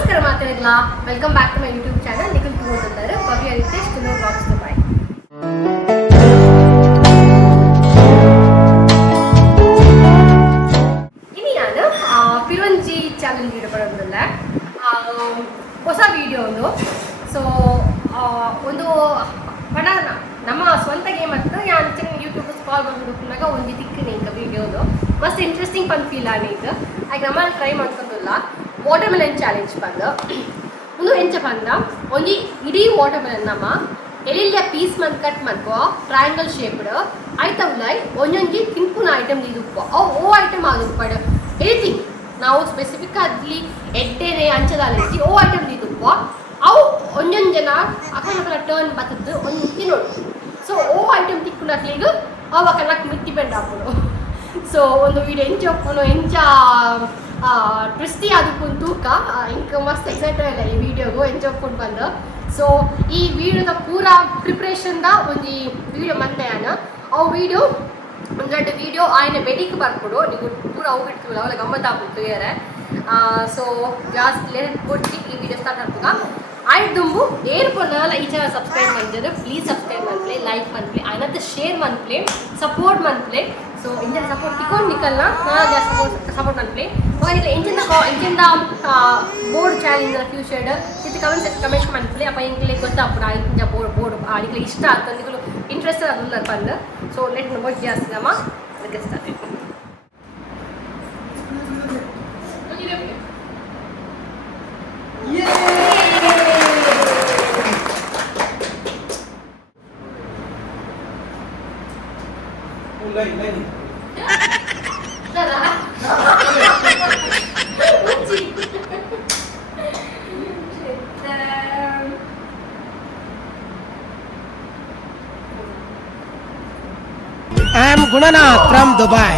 ನಮಸ್ಕಾರ ಮಾತಾಡಿಲ್ಲ. Welcome back to my YouTube channel. Nikhil tour ಅಂತಾರೆ. Bhavya Ritesh Tulu vlogs boy. ಇನ್ನು ನಾನು ಪಿರುವಂಜಿ ಚಾನಲ್ ವೀಡಿಯೋ ಬರೋದ್ರಲ್ಲ ಹೊಸ ವೀಡಿಯೋ ಒಂದು. ಸೊ ಒಂದು ಬಡ ನಮ್ಮ ಸ್ವಂತ ಗೇಮ್ ಅಂತ ನಾನು ಯೂಟ್ಯೂಬ್ ಕಾಲ್ ಬಂದುಕೊಂಡಾಗ ಒಂದು ತಿಕ್ಕನೆ ಈಗ ವೀಡಿಯೋದು ಮಸ್ತ್ ಇಂಟ್ರೆಸ್ಟಿಂಗ್ ಪನ್ ಫೀಲ್ ಆಗಿದೆ. ಆಗ ನಮ್ಮ ಟ್ರೈ ಮಾಡ್ಕೊಂಡಿಲ್ಲ. ವಾಟರ್ ಮೆಲನ್ ಚಾಲೆಂಜ್ ಬಂದು ಒಂದು ಎಂಚ ಬಂದ ಒಂದು ಇಡೀ ವಾಟರ್ ಮೆಲನ್ ನಮ್ಮ ಎಲ್ಲಿಯ ಪೀಸ್ ಮಂತ್ ಕಟ್ ಮಾಡ್ಕೋ ಟ್ರಯಾಂಗಲ್ ಶೇಪ್ಡ್ ಆಯ್ತವಲ್ಲ ಒಂದೊಂದು ತಿನ್ಪುನ ಐಟಮ್ ಇದುಪ್ಪ ಓ ಐಟಮ್ ಆದುಪ್ಪಡ ಎನಿಥಿಂಗ್ ನಾವು ಸ್ಪೆಸಿಫಿಕ್ ಅಲ್ಲಿ ಎಡ್ಡೆನೆ ಅಂಚದಾಲಿಸಿ ಓ ಐಟಮ್ ಇದುಪ್ಪ ಅವು ಒಂದೊಂದು ಜನ ಅಕಲ ಟರ್ನ್ ಬರ್ತದ್ದು ಒಂದು ತಿನ್ನೋಡು. ಸೊ ಓ ಐಟಮ್ ತಿಕ್ಕುನಕ್ಲಿಗ ಅವು ಅಕಲಕ್ಕೆ ಡಿಪೆಂಡ್ ಆಗ್ಬೋದು. ಸೊ ಒಂದು ವೀಡಿಯೋ ಎಂಚ ಒಪ್ಪನು ಎಂಚ ಟ್ವಿಸ್ಟಿ ಅದಕ್ಕೊಂದು ತೂಕ ಇಂಕ ಮಸ್ತ್ ಎಕ್ಸೈಟೆಡ್ ಇಲ್ಲ ಈ ವಿಡಿಯೋಗೂ ಎಂಚ ಒಪ್ಕೊಂಡು ಬಂದು. ಸೊ ಈ ವಿಡಿಯೋದ ಪೂರಾ ಪ್ರಿಪ್ರೇಷನ್ದ ಒಂದು ವಿಡಿಯೋ ಮಂದೆಯಾನ ಅವು ವಿಡಿಯೋ ಒಂದು ಎರಡು ವಿಡಿಯೋ ಆಯ್ನ ಬೆಡಿಗೆ ಬರ್ಕೊಡು ನೀವು ಪೂರ ಅವು ಬಿಡ್ತೀವಲ್ಲ ಅವೆಲ್ಲ ಗಮ್ಮತ್ ಆಗ್ಬಿಡ್ತು ಯಾರೆ. ಸೊ ಜಾಸ್ತಿ ಲೇಟ್ ಕೊಟ್ಟು ಈ ವಿಡಿಯೋ ಸ್ಟಾರ್ಟ್ ಆಗ್ತದ ಆಯ್ತು ದುಂಬು ಏರ್ಪೊಂದಲ್ಲ ಈ ಚಾನಲ್ ಸಬ್ಸ್ಕ್ರೈಬ್ ಮಾಡಿದ್ರೆ ಪ್ಲೀಸ್ ಸಬ್ಸ್ಕ್ರೈಬ್ ಮಾಡ್ಲಿ, ಲೈಕ್ ಮಾಡ್ಲಿ, ಆನಂತರ ಶೇರ್ ಮಾಡ್ಲಿ, ಸಪೋರ್ಟ್ ಮಾಡ್ಲಿ. ಸೊ ಇಂಜಿನ ಸಪೋರ್ಟ್ ತಿಕ್ಕೊಂಡು ನಿಕಲ್ನ ನಾನು ಜಾಸ್ತಿ ಸಪೋರ್ಟ್ ಮಾಡ್ಲಿ. ಹೋಗಿಲ್ಲ ಇಂಜಿಂದ ಬೋರ್ಡ್ ಚಾಲೆಂಜ್ ಫ್ಯೂಚರ್ಡ್ ಇದು ಕಮೆಂಟ್ ಮಾಡ್ಲಿ. ಅಪ್ಪ ಹಿಂಗೆ ಗೊತ್ತಾಗ್ಬಿಡ ಇಂಜ ಬೋರ್ಡ್ ಅದಕ್ಕೆ ಇಷ್ಟ ಆಗ್ತದೆ ನಿಗಳು ಇಂಟ್ರೆಸ್ಟ್ ಅದನ್ನ ಬಂದು. ಸೊ ಲೆಟ್ ನೋಡಿ ಜಾಸ್ತಿ ನಮ್ಮ ಅದಕ್ಕೆ start I am Gunanath from Dubai.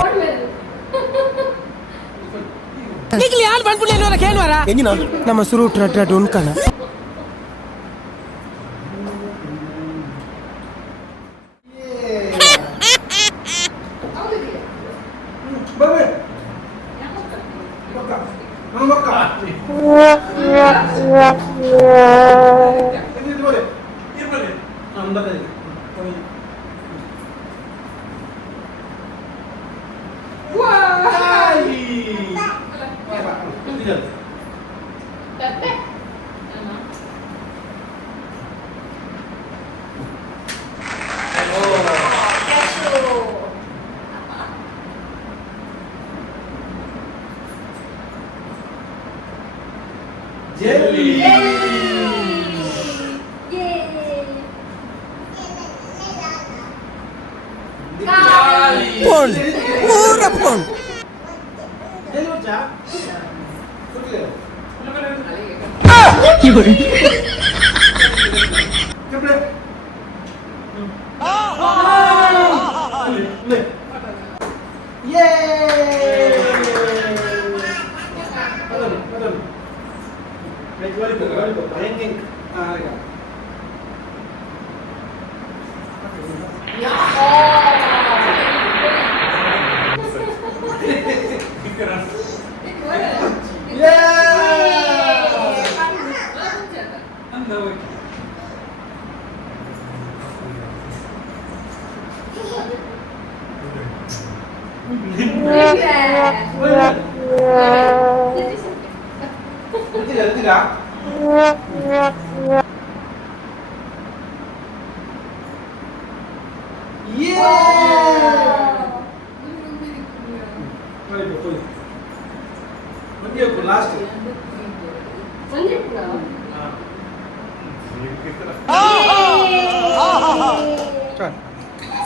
ಈಗಲೇ ಯಾರು ಬಂದ್ಬಿಡ್ಲಿ ಏನೋ ಕೇಳುವಾರ ನಮ್ಮ ಸುರು ಟ್ರಟ್ ಉಣ್ಕಣ Pond, pura pond.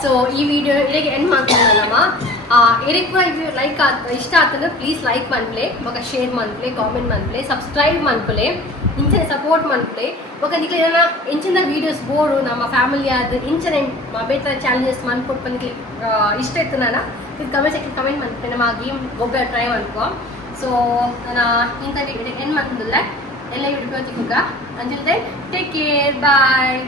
ಸೊ ಈ ವಿಡಿಯೋ ಇಲ್ಲಿಗೆ ಎಂಡ್ ಮಾಡ್ಕೊಳ್ಳಲ್ಲಮ್ಮ. ಇದಕ್ಕೆ ಲೈಕ್ ಇಷ್ಟ ಆಗ್ತದೆ ಪ್ಲೀಸ್ ಲೈಕ್ ಮಾಡ್ಲಿ, ಮಗ ಶೇರ್ ಮಾಡ್ಲಿ, ಕಾಮೆಂಟ್ ಮಾಡ್ಲಿ, ಸಬ್ಸ್ಕ್ರೈಬ್ ಮಾಡ್ಕೊಳ್ಳಿ, ಇಂಚನೆ ಸಪೋರ್ಟ್ ಮಾಡ್ಕೊಳ್ಳಿ. ಮಗ ನಿಕ್ಲೆ ಏನ ಇಂಚಿನ ವೀಡಿಯೋಸ್ ಬೋರ್ಡು ನಮ್ಮ ಫ್ಯಾಮಿಲಿ ಅದು ಇಂಚನೆ ಬೇರೆ ಚಾಲೆಂಜಸ್ ಮಾಡ್ಕೊಟ್ಟು ಬಂದಿಕ್ಕೆ ಇಷ್ಟ ಇತ್ತು. ನಾನು ಇದು ಕಮೆಂಟ್ ಮಾಡ್ತೀನಿ ನಮ್ಮ ಗೇಮ್ ಒಬ್ಬ ಟ್ರೈ ಮಾಡ್ಕೊ. ಸೊ ನಾನು ಇಂಥ ವಿಡಿಯೋ ಎಂಡ್ ಮಾಡ್ತಿದ್ದಿಲ್ಲ ಎಲ್ಲ ಯೂಟ್ಯೂಬ್ ತಿಕ್ಕ ಅಂಜಿಲ್ದೆ ಟೇಕ್ ಕೇರ್ ಬಾಯ್.